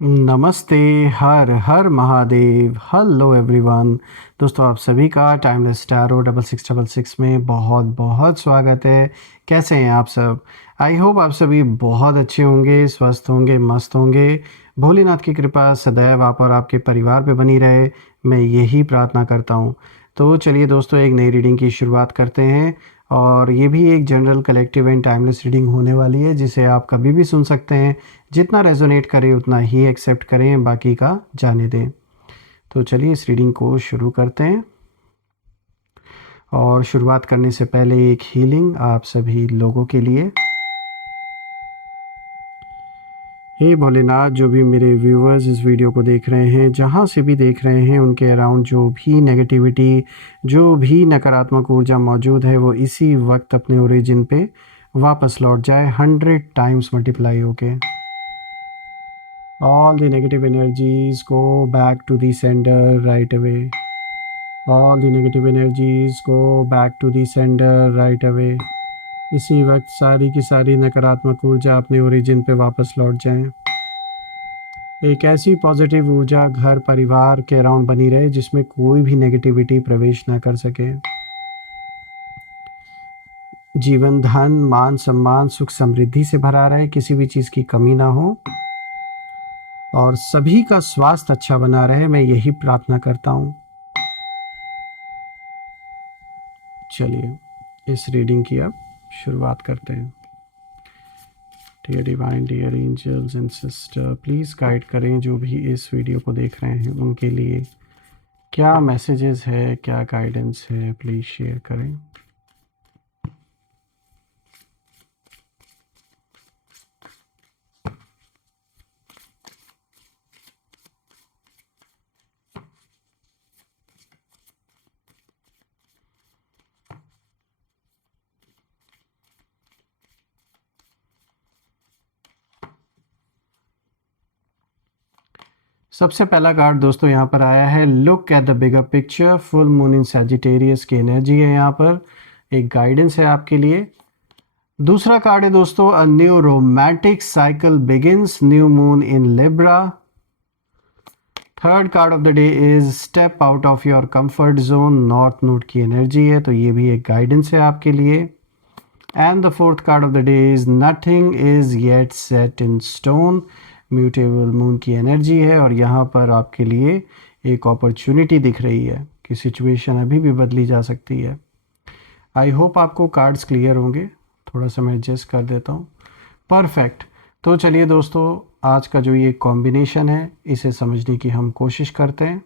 नमस्ते। हर हर महादेव। Hello everyone. दोस्तों आप सभी का टाइमलेस टैरो 6666 में बहुत बहुत स्वागत है। कैसे हैं आप सब? आई होप आप सभी बहुत अच्छे होंगे, स्वस्थ होंगे, मस्त होंगे। भोलेनाथ की कृपा सदैव आप और आपके परिवार पे बनी रहे, मैं यही प्रार्थना करता हूँ। तो चलिए दोस्तों, एक नई रीडिंग की शुरुआत करते हैं। और ये भी एक general collective and timeless reading होने वाली है, जिसे आप कभी भी सुन सकते हैं। जितना रेजोनेट करे उतना ही एक्सेप्ट करें, बाकी का जाने दें। तो चलिए इस रीडिंग को शुरू करते हैं। और शुरुआत करने से पहले एक हीलिंग आप सभी लोगों के लिए। हे भोलेनाथ, जो भी मेरे व्यूअर्स इस वीडियो को देख रहे हैं, जहाँ से भी देख रहे हैं, उनके अराउंड जो भी नेगेटिविटी, जो भी नकारात्मक ऊर्जा मौजूद है, वो इसी वक्त अपने ओरिजिन पे वापस लौट जाए 100 टाइम्स मल्टीप्लाई होके। All the negative energies go back to the sender right away. All the negative energies go back to the sender right away. इसी वक्त सारी की सारी नकारात्मक ऊर्जा अपने ओरिजिन पे वापस लौट जाएं। एक ऐसी पॉजिटिव ऊर्जा घर परिवार के अराउंड बनी रहे जिसमें कोई भी नेगेटिविटी प्रवेश ना कर सके। जीवन धन मान सम्मान सुख समृद्धि से भरा रहे, किसी भी चीज़ की कमी ना हो और सभी का स्वास्थ्य अच्छा बना रहे, मैं यही प्रार्थना करता हूँ। चलिए इस रीडिंग की अब शुरुआत करते हैं। Dear divine, dear angels and sister, please guide करें जो भी इस वीडियो को देख रहे हैं उनके लिए क्या मैसेजेस है, क्या गाइडेंस है, प्लीज़ शेयर करें। सबसे पहला कार्ड दोस्तों यहाँ पर आया है, look at the bigger picture. Full moon in Sagittarius की एनर्जी है, यहाँ पर एक गाइडेंस है आपके लिए। दूसरा कार्ड है दोस्तों, a new romantic cycle begins, new moon in Libra. Third card of the day is step out of your comfort zone, north node की एनर्जी है, तो ये भी एक गाइडेंस है आपके लिए। And the fourth card of the day is nothing is yet set in stone, mutable moon की एनर्जी है और यहाँ पर आपके लिए एक अपॉर्चुनिटी दिख रही है कि सिचुएशन अभी भी बदली जा सकती है। आई होप आपको कार्ड्स क्लियर होंगे। थोड़ा सा मैं एडजस्ट कर देता हूँ। परफेक्ट। तो चलिए दोस्तों, आज का जो ये कॉम्बिनेशन है इसे समझने की हम कोशिश करते हैं।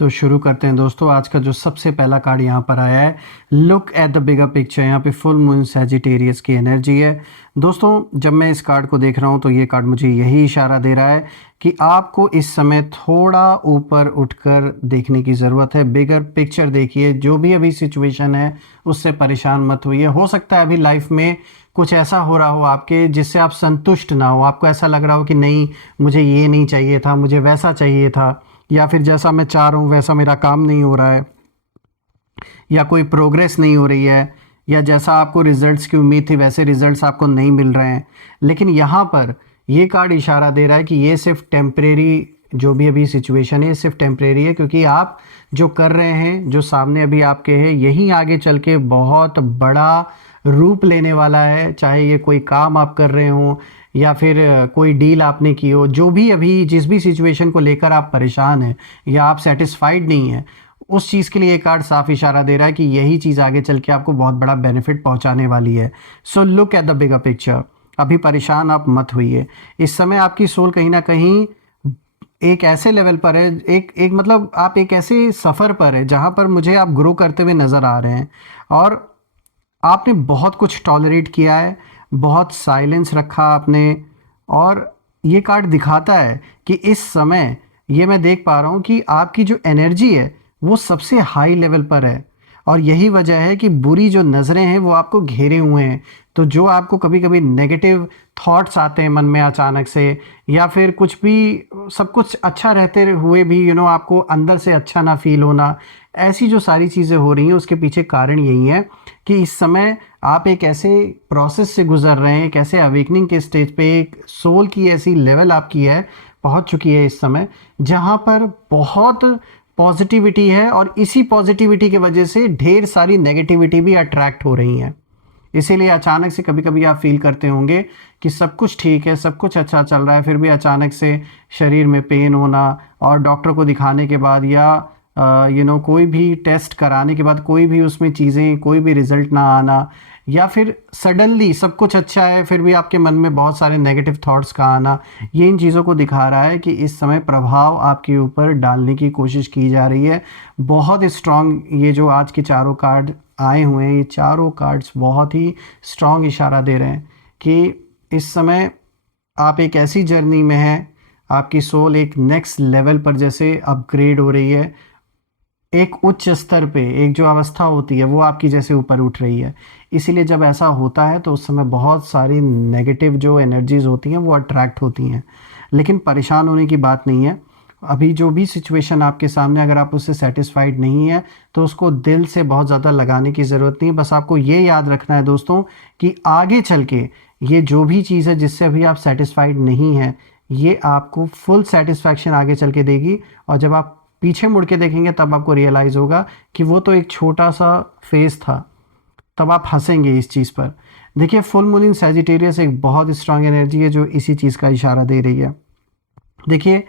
तो शुरू करते हैं दोस्तों। आज का जो सबसे पहला कार्ड यहाँ पर आया है, look at the bigger picture. यहाँ पे फुल मून सैजिटेरियस की एनर्जी है। दोस्तों जब मैं इस कार्ड को देख रहा हूँ तो ये कार्ड मुझे यही इशारा दे रहा है कि आपको इस समय थोड़ा ऊपर उठकर देखने की ज़रूरत है। बिगर पिक्चर देखिए, जो भी अभी सिचुएशन है उससे परेशान मत होइए। हो सकता है अभी लाइफ में कुछ ऐसा हो रहा हो आपके जिससे आप संतुष्ट ना हो, आपको ऐसा लग रहा हो कि नहीं मुझे ये नहीं चाहिए था, मुझे वैसा चाहिए था, या फिर जैसा मैं चाह रहा हूँ वैसा मेरा काम नहीं हो रहा है, या कोई प्रोग्रेस नहीं हो रही है, या जैसा आपको रिजल्ट्स की उम्मीद थी वैसे रिजल्ट्स आपको नहीं मिल रहे हैं। लेकिन यहाँ पर ये कार्ड इशारा दे रहा है कि ये सिर्फ टेम्परेरी, जो भी अभी सिचुएशन है सिर्फ टेम्परेरी है, क्योंकि आप जो कर रहे हैं, जो सामने अभी आपके है, यही आगे चल के बहुत बड़ा रूप लेने वाला है। चाहे ये कोई काम आप कर रहे हो या फिर कोई डील आपने की हो, जो भी अभी जिस भी सिचुएशन को लेकर आप परेशान हैं या आप सेटिस्फाइड नहीं हैं, उस चीज़ के लिए ये कार्ड साफ इशारा दे रहा है कि यही चीज़ आगे चल के आपको बहुत बड़ा बेनिफिट पहुंचाने वाली है। So look at the bigger picture. अभी परेशान आप मत होइए। इस समय आपकी सोल कहीं ना कहीं एक ऐसे लेवल पर है, एक मतलब आप एक ऐसे सफ़र पर है जहाँ पर मुझे आप ग्रो करते हुए नज़र आ रहे हैं। और आपने बहुत कुछ टॉलरेट किया है, बहुत साइलेंस रखा आपने। और ये कार्ड दिखाता है कि इस समय ये मैं देख पा रहा हूँ कि आपकी जो एनर्जी है वो सबसे हाई लेवल पर है। और यही वजह है कि बुरी जो नज़रें हैं वो आपको घेरे हुए हैं। तो जो आपको कभी कभी नेगेटिव थॉट्स आते हैं मन में अचानक से, या फिर कुछ भी सब कुछ अच्छा रहते हुए भी आपको अंदर से अच्छा ना फील होना, ऐसी जो सारी चीज़ें हो रही हैं उसके पीछे कारण यही है कि इस समय आप एक ऐसे प्रोसेस से गुजर रहे हैं, एक ऐसे अवेकनिंग के स्टेज पे, एक सोल की ऐसी लेवल आपकी है, पहुंच चुकी है इस समय, जहां पर बहुत पॉजिटिविटी है और इसी पॉजिटिविटी की वजह से ढेर सारी नेगेटिविटी भी अट्रैक्ट हो रही हैं। इसीलिए अचानक से कभी कभी आप फील करते होंगे कि सब कुछ ठीक है, सब कुछ अच्छा चल रहा है, फिर भी अचानक से शरीर में पेन होना और डॉक्टर को दिखाने के बाद या कोई भी टेस्ट कराने के बाद कोई भी उसमें चीज़ें, कोई भी रिजल्ट ना आना, या फिर सडनली सब कुछ अच्छा है फिर भी आपके मन में बहुत सारे नेगेटिव थॉट्स का आना, ये इन चीज़ों को दिखा रहा है कि इस समय प्रभाव आपके ऊपर डालने की कोशिश की जा रही है। बहुत स्ट्रांग ये जो आज के चारों कार्ड आए हुए हैं, ये चारों कार्ड्स बहुत ही स्ट्रांग इशारा दे रहे हैं कि इस समय आप एक ऐसी जर्नी में हैं, आपकी सोल एक नेक्स्ट लेवल पर जैसे अपग्रेड हो रही है, एक उच्च स्तर पे एक जो अवस्था होती है वो आपकी जैसे ऊपर उठ रही है। इसीलिए जब ऐसा होता है तो उस समय बहुत सारी नेगेटिव जो एनर्जीज़ होती हैं वो अट्रैक्ट होती हैं। लेकिन परेशान होने की बात नहीं है। अभी जो भी सिचुएशन आपके सामने, अगर आप उससे सेटिस्फाइड नहीं है तो उसको दिल से बहुत ज़्यादा लगाने की ज़रूरत नहीं है। बस आपको ये याद रखना है दोस्तों कि आगे चल के ये जो भी चीज़ है जिससे अभी आप सेटिस्फाइड नहीं हैं, ये आपको फुल सेटिस्फैक्शन आगे चल के देगी। और जब आप पीछे मुड़ के देखेंगे तब आपको रियलाइज़ होगा कि वो तो एक छोटा सा फेज़ था। तब आप हंसेंगे इस चीज़ पर। देखिए, फुल मून इन सैजिटेरियस एक बहुत स्ट्रांग एनर्जी है जो इसी चीज़ का इशारा दे रही है। देखिए,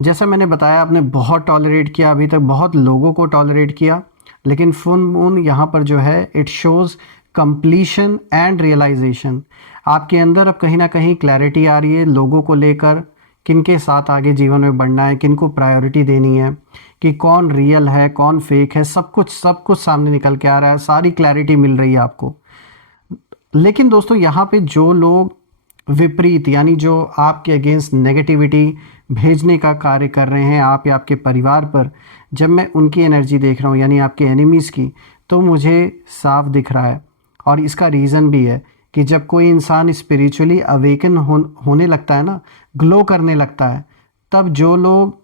जैसा मैंने बताया, आपने बहुत टॉलरेट किया, अभी तक बहुत लोगों को टॉलरेट किया, लेकिन फुल मून यहाँ पर जो है it shows completion and realization. आपके अंदर अब कहीं ना कहीं क्लैरिटी आ रही है लोगों को लेकर, किन के साथ आगे जीवन में बढ़ना है, किन को प्रायोरिटी देनी है, कि कौन रियल है कौन फेक है, सब कुछ सामने निकल के आ रहा है, सारी क्लैरिटी मिल रही है आपको। लेकिन दोस्तों, यहाँ पे जो लोग विपरीत, यानी जो आपके अगेंस्ट नेगेटिविटी भेजने का कार्य कर रहे हैं आप या आपके परिवार पर, जब मैं उनकी एनर्जी देख रहा हूँ यानी आपके एनिमीज़ की, तो मुझे साफ दिख रहा है। और इसका रीज़न भी है कि जब कोई इंसान स्पिरिचुअली अवेकन होने लगता है ना, ग्लो करने लगता है, तब जो लोग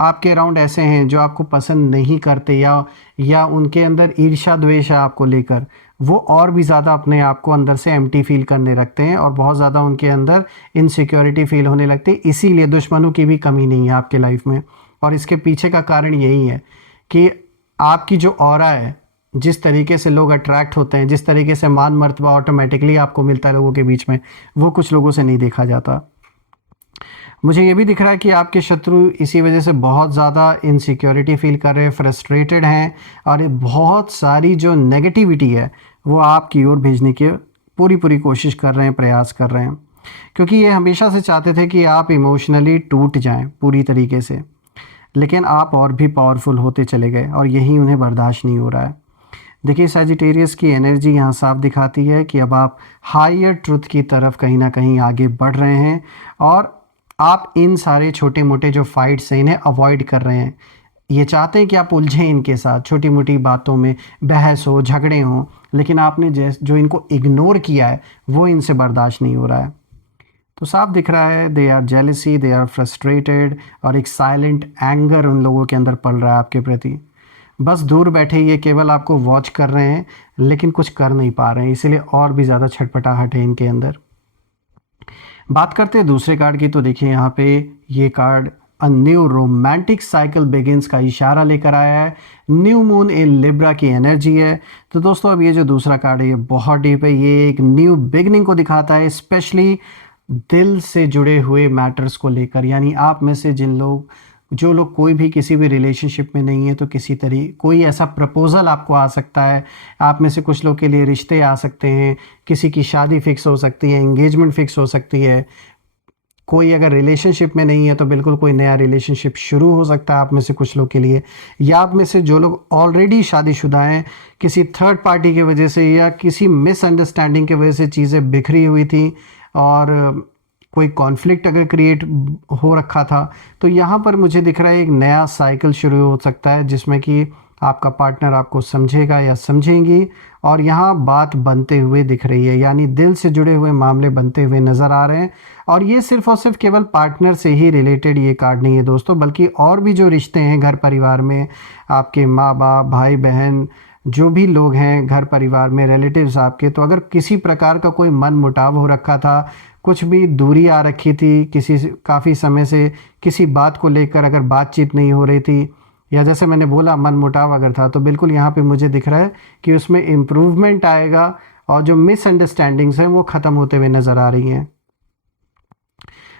आपके अराउंड ऐसे हैं जो आपको पसंद नहीं करते या उनके अंदर ईर्ष्या द्वेष है आपको लेकर, वो और भी ज़्यादा अपने आप को अंदर से एम्प्टी फील करने लगते हैं और बहुत ज़्यादा उनके अंदर इनसिक्योरिटी फील होने लगती है। इसीलिए दुश्मनों की भी कमी नहीं है आपके लाइफ में। और इसके पीछे का कारण यही है कि आपकी जो ऑरा है, जिस तरीके से लोग अट्रैक्ट होते हैं, जिस तरीके से मान मर्तबा ऑटोमेटिकली आपको मिलता है लोगों के बीच में, वो कुछ लोगों से नहीं देखा जाता। मुझे ये भी दिख रहा है कि आपके शत्रु इसी वजह से बहुत ज़्यादा इनसिक्योरिटी फील कर रहे हैं, फ्रस्ट्रेटेड हैं, और ये बहुत सारी जो नेगेटिविटी है वो आपकी ओर भेजने की पूरी कोशिश कर रहे हैं, प्रयास कर रहे हैं, क्योंकि ये हमेशा से चाहते थे कि आप इमोशनली टूट जाएं पूरी तरीके से। लेकिन आप और भी पावरफुल होते चले गए और यही उन्हें बर्दाश्त नहीं हो रहा है। देखिए, सैजिटेरियस की एनर्जी यहाँ साफ दिखाती है कि अब आप हायर ट्रुथ की तरफ कहीं ना कहीं आगे बढ़ रहे हैं और आप इन सारे छोटे मोटे जो फाइट्स हैं इन्हें अवॉइड कर रहे हैं। ये चाहते हैं कि आप उलझें इनके साथ, छोटी मोटी बातों में बहस हो, झगड़े हों, लेकिन आपने जो इनको इग्नोर किया है वो इनसे बर्दाश्त नहीं हो रहा है। तो साफ दिख रहा है they are jealousy, they are frustrated, और एक साइलेंट एंगर उन लोगों के अंदर पल रहा है आपके प्रति। बस दूर बैठे ये केवल आपको वॉच कर रहे हैं लेकिन कुछ कर नहीं पा रहे हैं, इसीलिए और भी ज़्यादा छटपटाहट है इनके अंदर। बात करते हैं दूसरे कार्ड की, तो देखिए यहाँ पे ये card a new romantic cycle begins का इशारा लेकर आया है। न्यू मून इन लिब्रा की एनर्जी है। तो दोस्तों, अब ये जो दूसरा कार्ड है ये बहुत डीप है, ये एक न्यू बिगनिंग को दिखाता है, स्पेशली दिल से जुड़े हुए मैटर्स को लेकर। यानी आप में से जो लोग कोई भी किसी भी रिलेशनशिप में नहीं है, तो कोई ऐसा प्रपोज़ल आपको आ सकता है। आप में से कुछ लोग के लिए रिश्ते आ सकते हैं, किसी की शादी फिक्स हो सकती है, एंगेजमेंट फिक्स हो सकती है। कोई अगर रिलेशनशिप में नहीं है तो बिल्कुल कोई नया रिलेशनशिप शुरू हो सकता है आप में से कुछ लोग के लिए। या आप में से जो लोग ऑलरेडी शादीशुदा हैं, किसी थर्ड पार्टी की वजह से या किसी मिसअंडरस्टैंडिंग की वजह से चीज़ें बिखरी हुई थी और कोई कॉन्फ्लिक्ट अगर क्रिएट हो रखा था, तो यहाँ पर मुझे दिख रहा है एक नया साइकिल शुरू हो सकता है जिसमें कि आपका पार्टनर आपको समझेगा या समझेंगी, और यहाँ बात बनते हुए दिख रही है, यानी दिल से जुड़े हुए मामले बनते हुए नज़र आ रहे हैं। और ये सिर्फ और सिर्फ केवल पार्टनर से ही रिलेटेड ये कार्ड नहीं है दोस्तों, बल्कि और भी जो रिश्ते हैं घर परिवार में, आपके माँ बाप, भाई बहन, जो भी लोग हैं घर परिवार में, रिलेटिव्स आपके, तो अगर किसी प्रकार का कोई मन मुटाव हो रखा था, कुछ भी दूरी आ रखी थी किसी से, काफ़ी समय से किसी बात को लेकर अगर बातचीत नहीं हो रही थी, या जैसे मैंने बोला मनमुटाव अगर था, तो बिल्कुल यहाँ पे मुझे दिख रहा है कि उसमें इम्प्रूवमेंट आएगा और जो मिसअंडरस्टैंडिंग्स हैं वो ख़त्म होते हुए नज़र आ रही हैं।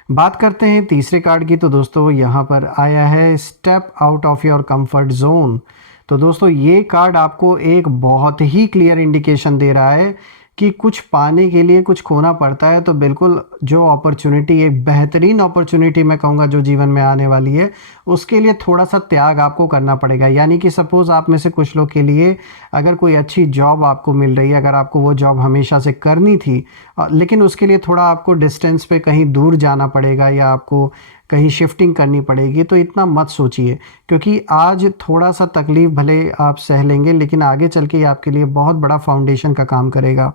बात करते हैं तीसरे कार्ड की, तो दोस्तों यहाँ पर आया है step out of your comfort zone. तो दोस्तों ये कार्ड आपको एक बहुत ही क्लियर इंडिकेशन दे रहा है कि कुछ पाने के लिए कुछ खोना पड़ता है, तो बिल्कुल जो अपॉर्चुनिटी, एक बेहतरीन अपॉर्चुनिटी मैं कहूँगा जो जीवन में आने वाली है, उसके लिए थोड़ा सा त्याग आपको करना पड़ेगा। यानी कि सपोज़ आप में से कुछ लोग के लिए अगर कोई अच्छी जॉब आपको मिल रही है, अगर आपको वो जॉब हमेशा से करनी थी, लेकिन उसके लिए थोड़ा आपको डिस्टेंस पे कहीं दूर जाना पड़ेगा या आपको कहीं शिफ्टिंग करनी पड़ेगी, तो इतना मत सोचिए, क्योंकि आज थोड़ा सा तकलीफ़ भले आप सह लेंगे, लेकिन आगे चल के ये आपके लिए बहुत बड़ा फाउंडेशन का काम करेगा।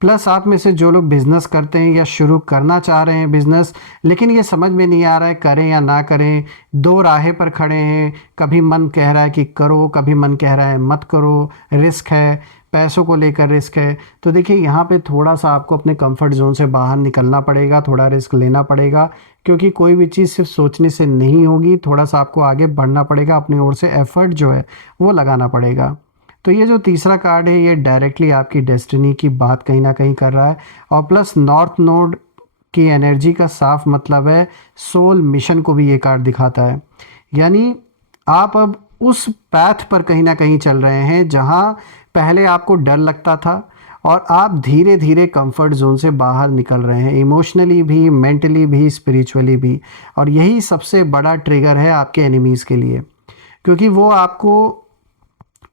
प्लस आप में से जो लोग बिज़नेस करते हैं या शुरू करना चाह रहे हैं बिज़नेस, लेकिन ये समझ में नहीं आ रहा है करें या ना करें, दो राहें पर खड़े हैं, कभी मन कह रहा है कि करो, कभी मन कह रहा है मत करो, रिस्क है, पैसों को लेकर रिस्क है, तो देखिए यहाँ पे थोड़ा सा आपको अपने कंफर्ट जोन से बाहर निकलना पड़ेगा, थोड़ा रिस्क लेना पड़ेगा, क्योंकि कोई भी चीज़ सिर्फ सोचने से नहीं होगी, थोड़ा सा आपको आगे बढ़ना पड़ेगा, अपनी ओर से एफर्ट जो है वो लगाना पड़ेगा। तो ये जो तीसरा कार्ड है ये डायरेक्टली आपकी डेस्टिनी की बात कहीं ना कहीं कर रहा है, और प्लस नॉर्थ नोड की एनर्जी का साफ मतलब है सोल मिशन को भी ये कार्ड दिखाता है। यानी आप अब उस पैथ पर कहीं ना कहीं चल रहे हैं जहां पहले आपको डर लगता था, और आप धीरे धीरे कंफर्ट जोन से बाहर निकल रहे हैं, इमोशनली भी, मेंटली भी, स्पिरिचुअली भी। और यही सबसे बड़ा ट्रिगर है आपके एनिमीज़ के लिए, क्योंकि वो आपको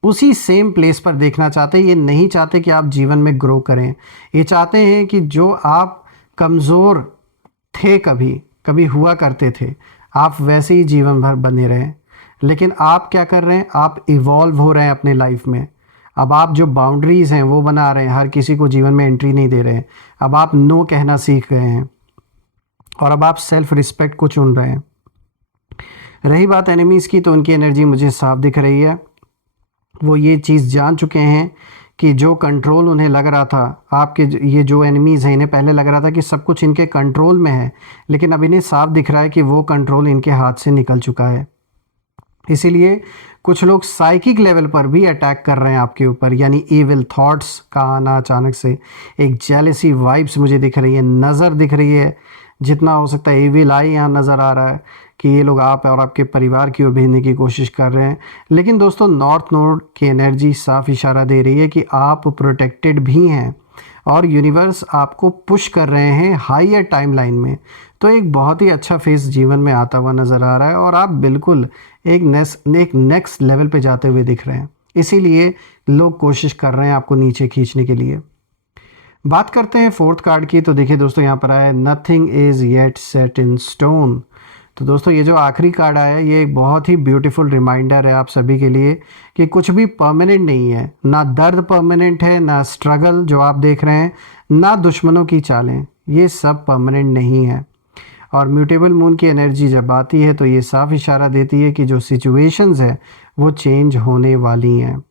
उसी सेम प्लेस पर देखना चाहते हैं। ये नहीं चाहते कि आप जीवन में ग्रो करें, ये चाहते हैं कि जो आप कमज़ोर थे, कभी कभी हुआ करते थे, आप वैसे ही जीवन भर बने रहें। लेकिन आप क्या कर रहे हैं, आप इवॉल्व हो रहे हैं अपने लाइफ में। अब आप जो बाउंड्रीज़ हैं वो बना रहे हैं, हर किसी को जीवन में एंट्री नहीं दे रहे हैं। अब आप नो कहना सीख गए हैं, और अब आप सेल्फ रिस्पेक्ट को चुन रहे हैं। रही बात एनिमीज़ की, तो उनकी एनर्जी मुझे साफ दिख रही है। वो ये चीज़ जान चुके हैं कि जो कंट्रोल उन्हें लग रहा था, आपके ये जो एनिमीज़ हैं, इन्हें पहले लग रहा था कि सब कुछ इनके कंट्रोल में है, लेकिन अब इन्हें साफ दिख रहा है कि वो कंट्रोल इनके हाथ से निकल चुका है। इसीलिए कुछ लोग साइकिक लेवल पर भी अटैक कर रहे हैं आपके ऊपर, यानी ईविल थॉट्स का आना अचानक से, एक जेलसी वाइब्स मुझे दिख रही है, नज़र दिख रही है, जितना हो सकता है ईविल आई यहाँ नज़र आ रहा है कि ये लोग आप और आपके परिवार की ओर भेजने की कोशिश कर रहे हैं। लेकिन दोस्तों नॉर्थ नोड की एनर्जी साफ इशारा दे रही है कि आप प्रोटेक्टेड भी हैं, और यूनिवर्स आपको पुश कर रहे हैं हायर टाइमलाइन में। तो एक बहुत ही अच्छा फेस जीवन में आता हुआ नज़र आ रहा है, और आप बिल्कुल एक नेक्स्ट लेवल पे जाते हुए दिख रहे हैं। इसीलिए लोग कोशिश कर रहे हैं आपको नीचे खींचने के लिए। बात करते हैं फोर्थ कार्ड की, तो देखिए दोस्तों यहाँ पर आया nothing is yet set in stone. तो दोस्तों ये जो आखिरी कार्ड आया है ये एक बहुत ही ब्यूटीफुल रिमाइंडर है आप सभी के लिए कि कुछ भी परमानेंट नहीं है, ना दर्द परमानेंट है, ना स्ट्रगल जो आप देख रहे हैं, ना दुश्मनों की चालें, ये सब परमानेंट नहीं है। और म्यूटेबल मून की एनर्जी जब आती है तो ये साफ इशारा देती है कि जो सिचुएशंस है वो चेंज होने वाली हैं।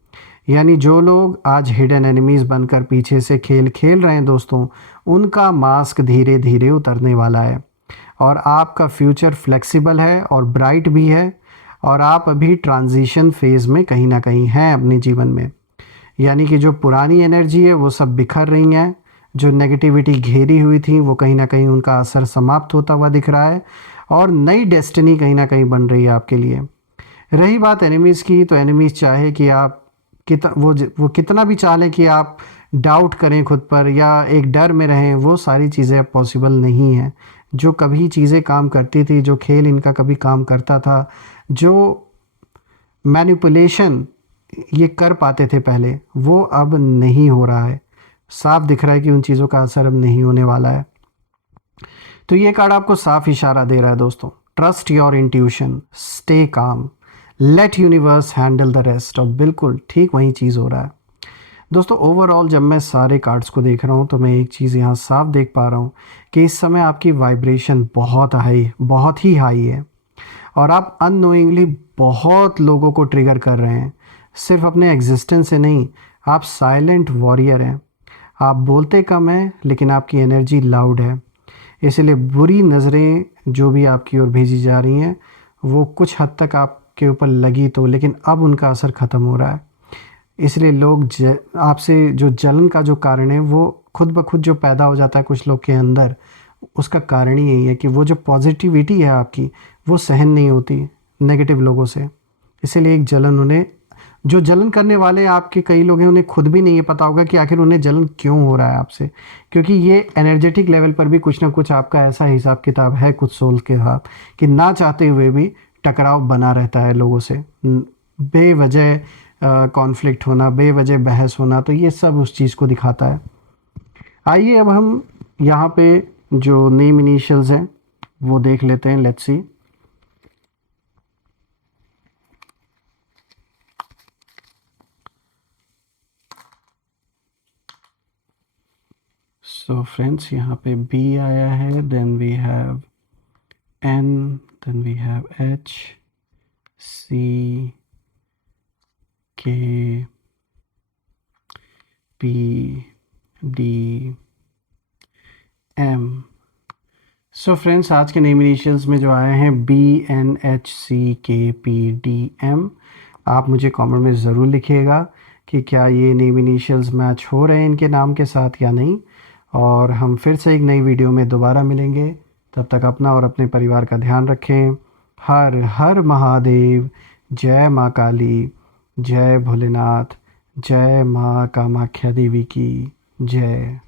यानी जो लोग आज हिडन एनिमीज़ बनकर पीछे से खेल खेल रहे हैं दोस्तों, उनका मास्क धीरे धीरे उतरने वाला है, और आपका फ्यूचर फ्लेक्सिबल है और ब्राइट भी है, और आप अभी ट्रांजिशन फेज़ में कहीं ना कहीं हैं अपने जीवन में। यानी कि जो पुरानी एनर्जी है वो सब बिखर रही हैं, जो नेगेटिविटी घेरी हुई थी वो कहीं ना कहीं उनका असर समाप्त होता हुआ दिख रहा है, और नई डेस्टिनी कहीं ना कहीं बन रही है आपके लिए। रही बात एनिमीज़ की, तो एनिमीज़ चाहे कि आप वो कितना भी चाहें कि आप डाउट करें खुद पर या एक डर में रहें, वो सारी चीज़ें अब पॉसिबल नहीं हैं। जो कभी चीज़ें काम करती थी, जो खेल इनका कभी काम करता था, जो मैनिपुलेशन ये कर पाते थे पहले, वो अब नहीं हो रहा है। साफ दिख रहा है कि उन चीज़ों का असर अब नहीं होने वाला है। तो ये कार्ड आपको साफ इशारा दे रहा है दोस्तों, trust your intuition, stay calm, let universe handle the rest. और बिल्कुल ठीक वही चीज़ हो रहा है दोस्तों। ओवरऑल जब मैं सारे कार्ड्स को देख रहा हूँ तो मैं एक चीज़ यहाँ साफ देख पा रहा हूँ कि इस समय आपकी वाइब्रेशन बहुत ही हाई है, और आप अननोइंगली बहुत लोगों को ट्रिगर कर रहे हैं। सिर्फ अपने एग्जिस्टेंस से नहीं, आप साइलेंट वॉरियर हैं। आप बोलते कम हैं लेकिन आपकी एनर्जी लाउड है। इसलिए बुरी नज़रें जो भी आपकी ओर भेजी जा रही हैं वो कुछ हद तक आपके ऊपर लगी तो, लेकिन अब उनका असर ख़त्म हो रहा है। इसलिए लोग आपसे जो जलन का जो कारण है वो खुद ब खुद जो पैदा हो जाता है कुछ लोग के अंदर, उसका कारण ही यही है कि वो जो पॉजिटिविटी है आपकी वो सहन नहीं होती नेगेटिव लोगों से। इसीलिए एक जलन उन्हें, जो जलन करने वाले आपके कई लोग हैं उन्हें खुद भी नहीं ये पता होगा कि आखिर उन्हें जलन क्यों हो रहा है आपसे, क्योंकि ये एनर्जेटिक लेवल पर भी कुछ ना कुछ आपका ऐसा हिसाब किताब है कुछ सोल के साथ कि ना चाहते हुए भी टकराव बना रहता है लोगों से, बेवजह कॉन्फ्लिक्ट होना, बेवजह बहस होना, तो ये सब उस चीज़ को दिखाता है। आइए अब हम यहाँ पे जो नेम इनिशियल्स हैं वो देख लेते हैं। Let's see. सो फ्रेंड्स, यहाँ पे B आया है, then we have N, then we have H, C, K, P, D, M। So friends, आज के नेम इनिशियल्स में जो आए हैं B, N, H, C, K, P, D, M, आप मुझे कमेंट में ज़रूर लिखिएगा कि क्या ये नेम इनिशियल्स मैच हो रहे हैं इनके नाम के साथ या नहीं। और हम फिर से एक नई वीडियो में दोबारा मिलेंगे। तब तक अपना और अपने परिवार का ध्यान रखें। हर हर महादेव। जय माँ काली, जय भोलेनाथ, जय माँ कामाख्या देवी की जय।